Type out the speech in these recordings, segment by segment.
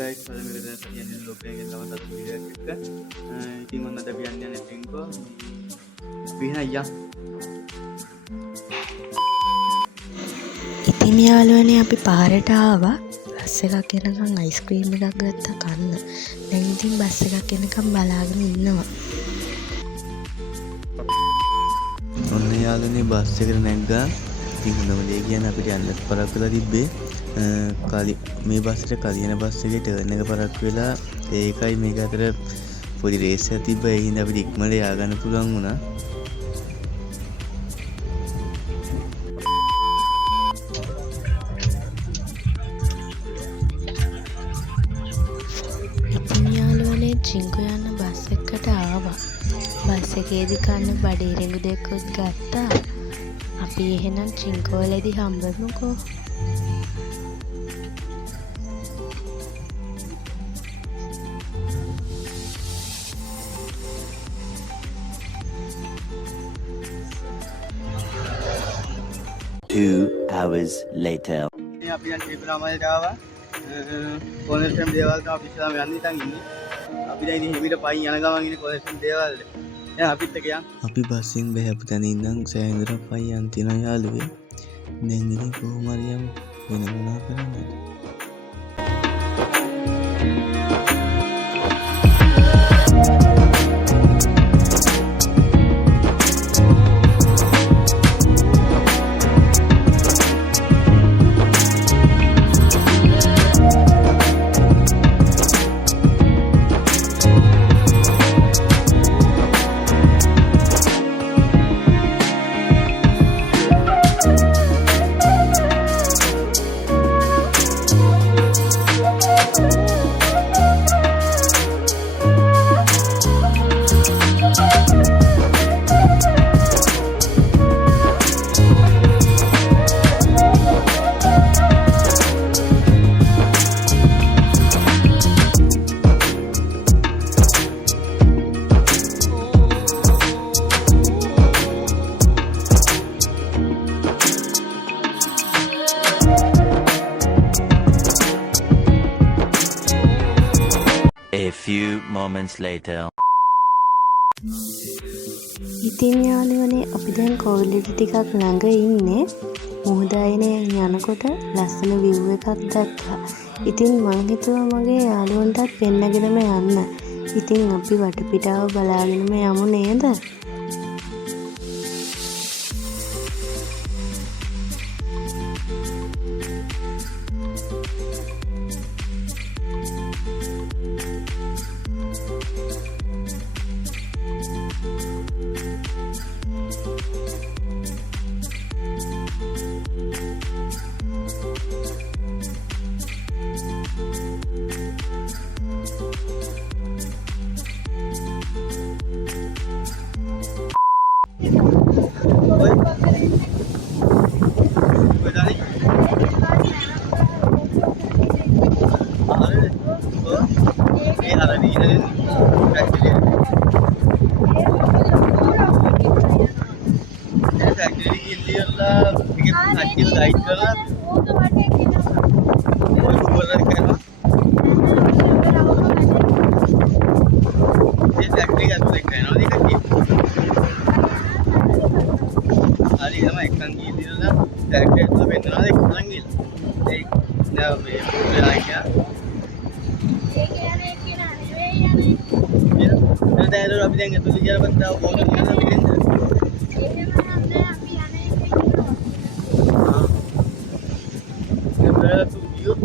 guys, pada mereka dan kalian yang lupa yang sama satu video kita. Ini mana tapi anda yang tinggal, bina ya. ඉතින් යාළුවනේ අපි පාරට ආවා. Bus එකක් එනකන් අයිස්ක්‍රීම් එකක් ගත්තා කන්න. දැන් ඉතින් බස් එකක් එනකන් බලාගෙන ඉන්නවා. ඔන්න යාළුවනේ බස් එකට නැග්ගා. ඉතින් හොඳම දේ කියන්නේ අපිට යන්න පරක් වෙලා තිබ්බේ. මේ බස් එකට කලියන බස් එකේ ටර්න් එක පරක් වෙලා ඒකයි මේක අතර පොඩි රේස් එකක් තිබ්බා. ඒ හින්දා අපිට ඉක්මනට යා ගන්න පුළුවන් වුණා. චිංකු යන බස් එකට ආවා. බස් එකේදී කන්න බඩේ රෙඟු දෙකකුත් ගත්තා. අපි එහෙනම් චිංකු වලදී හම්බෙමුකෝ. Two hours later. අපි දැන් ට්‍රිප්‍රාමල්ට ආවා. කොනෙක්ෂන් දේවල් තමයි අපි ඉස්සරහම යන්න ඉතින් ඉන්නේ. අපි දැන් ඉතින් හිමිට පයින් යන ගමන් ඉන්නේ කොනෙක්ෂන් දේවල්. දැන් අපිත් එක යන්. අපි බස්සින් බහැපු තැන ඉඳන් සෑහෙන පයින් යන් තියනවා යාළුවේ. දැන් ඉතින් කොහොම හරි යමු. වෙන මොනවා කරන්නද? A few moments later. ඉතින් යාළුවනේ අපි දැන් කෝවිලට ටිකක් ළඟ ඉන්නේ. මුහුද අයිනේ යනකොට ලස්සන view එකක් දැක්කා. ඉතින් මං හිතුවා මගේ යාළුවන්ටත් පෙන්නගෙනම යන්න. ඉතින් අපි වටපිටාව බලාගෙනම යමු නේද? අපි දැන් අතුල කියලා බත්තාව බෝල කරනවා අපි දෙන්න. එහෙම නම් නෑ අපි යන්නේ ඒක. තු වියෝ.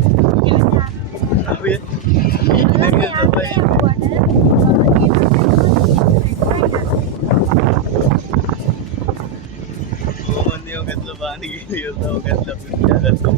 අපි ඕමන්නේ ඔකත්ල බාන්නේ කියලා ඔකත්ල පුච්චාගත්තා.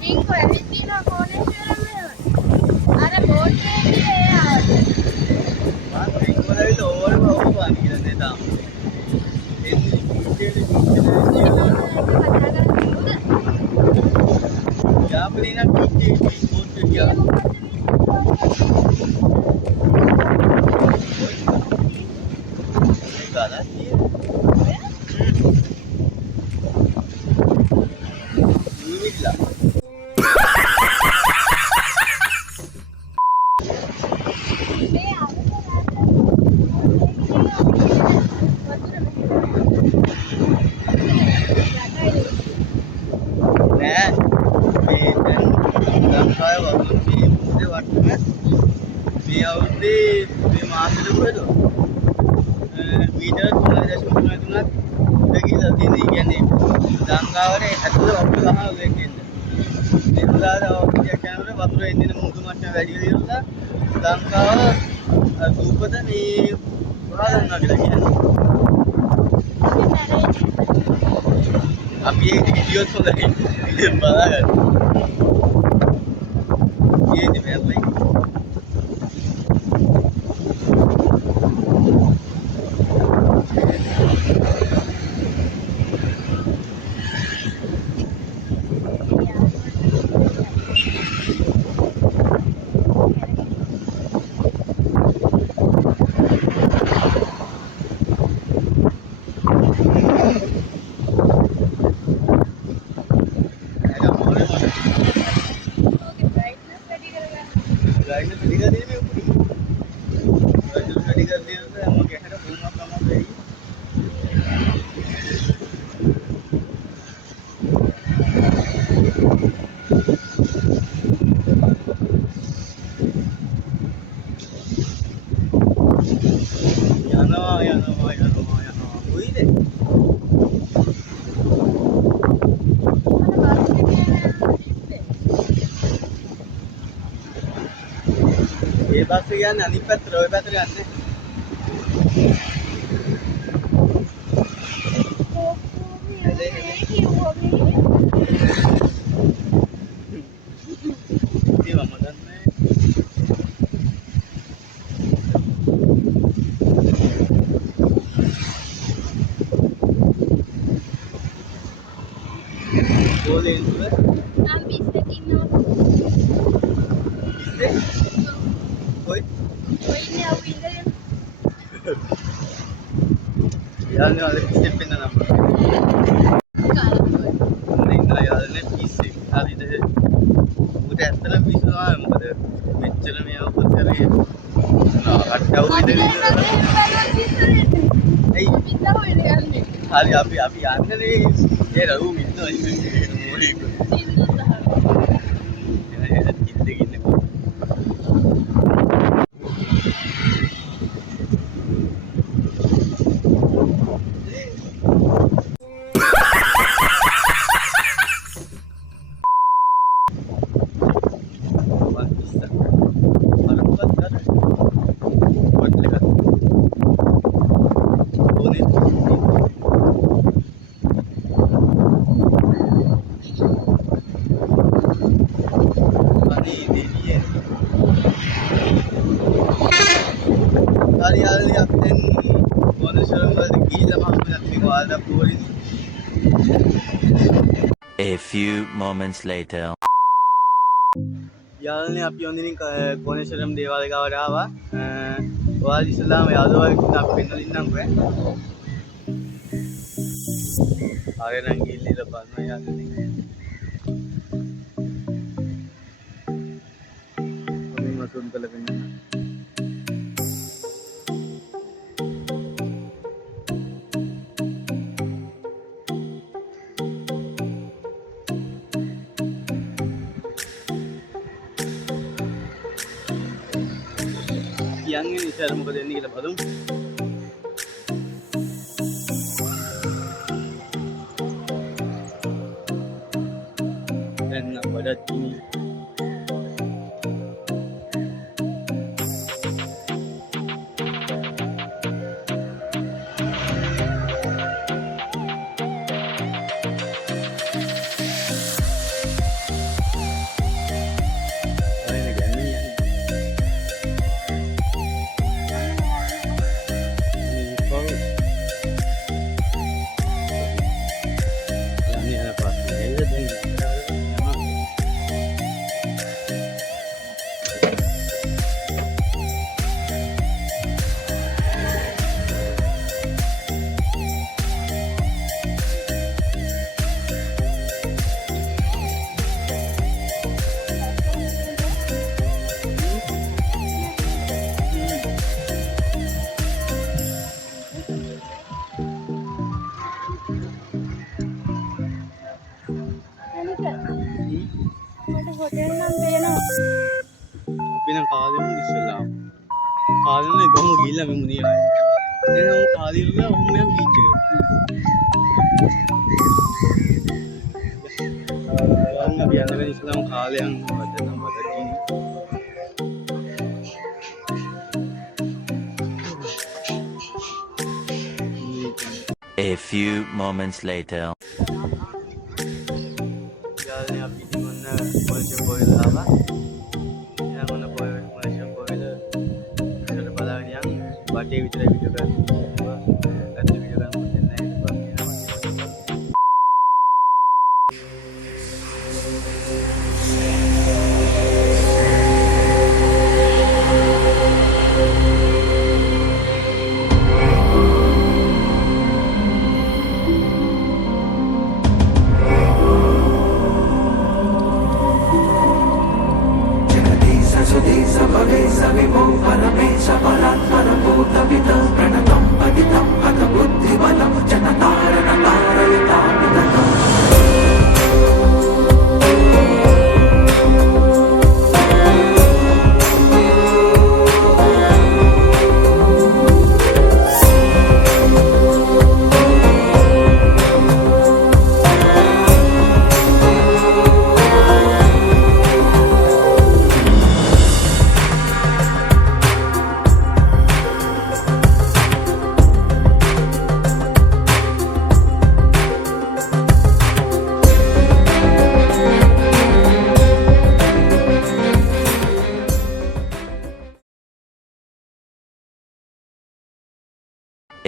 Cinco, es 21, con eso era mejor. Ahora, por නම් කීටි පොත් ගියා. ඒක ගාලා නිවිලා. නෑ මේ දැන් ලංකාවේ වතුර මේ මුහුදේ වට්ටම මේ අවුරුද්දේ මේ මාසෙට කොහෙද මීටර 3.3ක් ගිහිල්ලා තියෙනවා. ඒ කියන්නේ ලංකාවේ ඇතුළේ වතුර ගහනවා කියන්නේ. මේ උදාහරණ අවුරුද්දක් යනකොට වතුර එන්නේ මුහුදු මට්ටම වැඩි වෙලා ලංකාව දූපත මේ වහලනවා කියලා කියන්නේ. අපි ඒක ගියොත් හොඳයි. බලන්න. ඊයේ දෙවයි. Guys, tiga दिन में ऊपर tiga दिन से हम क्या है घूमना करना चाहिए. याना कोई दे. ये बात से यार नानी पत्र रोए पत्र याने ये ममदन में बोले इसमें नाम 20 तक इन कोई नहीं आओ इधर यार ने वाले पीछे पे ना नहीं ना यार ने पीछे अभी तो मुझे ऐसा पीछे ना है मुझे पिक्चर में वो कुछ कर रही है ना हटाओ इधर नहीं अभी आने नहीं ये रहू मिलता है मोरी को A few moments later. යාළුවනේ අපි ඔන්දිනින් කොනේශ්වරම් දේවාලය ගාවට ආවා. ඔයාලා ඉස්ලාම යාළුවා අපි පෙන්නලින්නම් ආයෙ නම් ගිහිල්ලා බලන්න යාළුවනේ. අපි මසුන් කළ පෙන්නන්න. කියන්නේ ඉතින් මොකද වෙන්නේ කියලා බලමු. දැන් නම් වඩාත් කිනි. අපි නම් කාලෙම ඉස්සෙල්ලා කාලෙම ගොම ගිහිල්ලා මෙමු නේ ආයේ. දැන් මම කාලේ ඉඳලා ඔහොම යම් බීච් එකට. යන්න අපි යනකන් ඉස්සෙල්ලාම කාලයන් වදනම් වදකින්. A few moments later. යාළුවනේ අපි ඉතින් ඔන්න මොනිෂන් පොයිල් ආවා. එහෙනම් ඔන්න මොනිෂන් පොයිල් ඉතල බලාගෙන යන් වටේ විතර වීඩියෝ ගන්න. ගත්ත වීඩියෝ ගන්න දෙන්නේ නැහැ.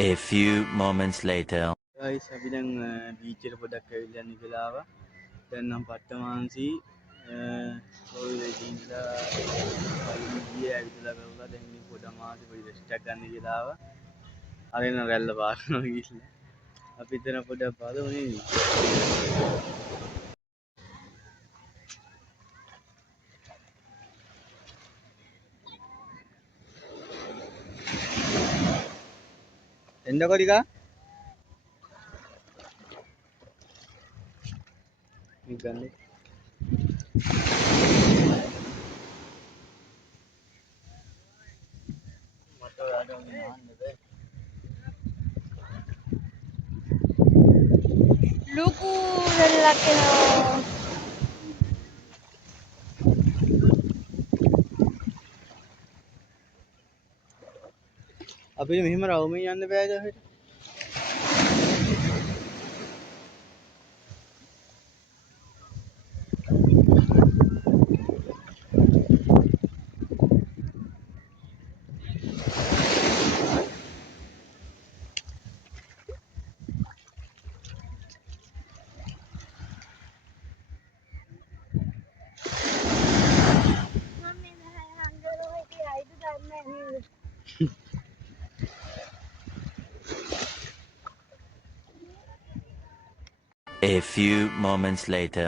A few moments later. guys අපි දැන් බීච් එකට පොඩ්ඩක් ඇවිල්ලා යන්න කියලා ආවා. දැන් නම් පට්ටමාන්සි කොල්ලේ ගිහිල්ලා ගියේ ඇවිල්ලා කරලා දැන් ඉතින් පොඩ්ඩක් මාසෙ පොඩි රෙස්ට් එකක් ගන්න කියලා ආවා. අරගෙන රැල්ල පාරනවා ගිහිල්ලා. අපි ඉතන පොඩ්ඩක් බලමු නේ. එන්නකො ටික මේ ගන්න මට ඔයාලට නහන්න බෑ ලොකු රැල්ලක් එනවා. අපිට මෙහෙම රවුමෙන් යන්න බෑද ඔහෙට? මම මේ හන්දරෝ එකේ අයිද දන්නේ නැහැ. A few moments later.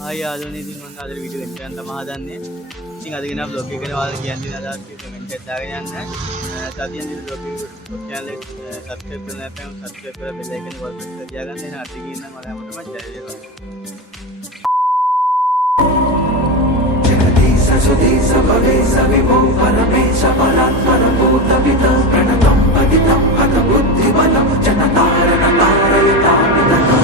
ආයි යාළුවනේ ඉතින් මම අද වීඩියෝ එක ගන්න තමයි හදන්නේ. ඉතින් අද ගෙන බ්ලොග් එකට ඔයාලා කියන්නේ අදහස් කමෙන්ට් එකක් දාගෙන යන්න. සතියෙන් දින බ්ලොග් එක channel එක subscribe කරලා නැත්නම් subscribe කරලා bell icon එක press කරලා තියාගන්න. එහෙනම් අද ගිහින් නම් ඔයාලටම ජය වේවා. Sudisa Bhavesa Vimo Paramesha Palatmana Bhuta Vita Pranatam Paditam Hata Buddhi Balam Janatara Natara Yata Vidata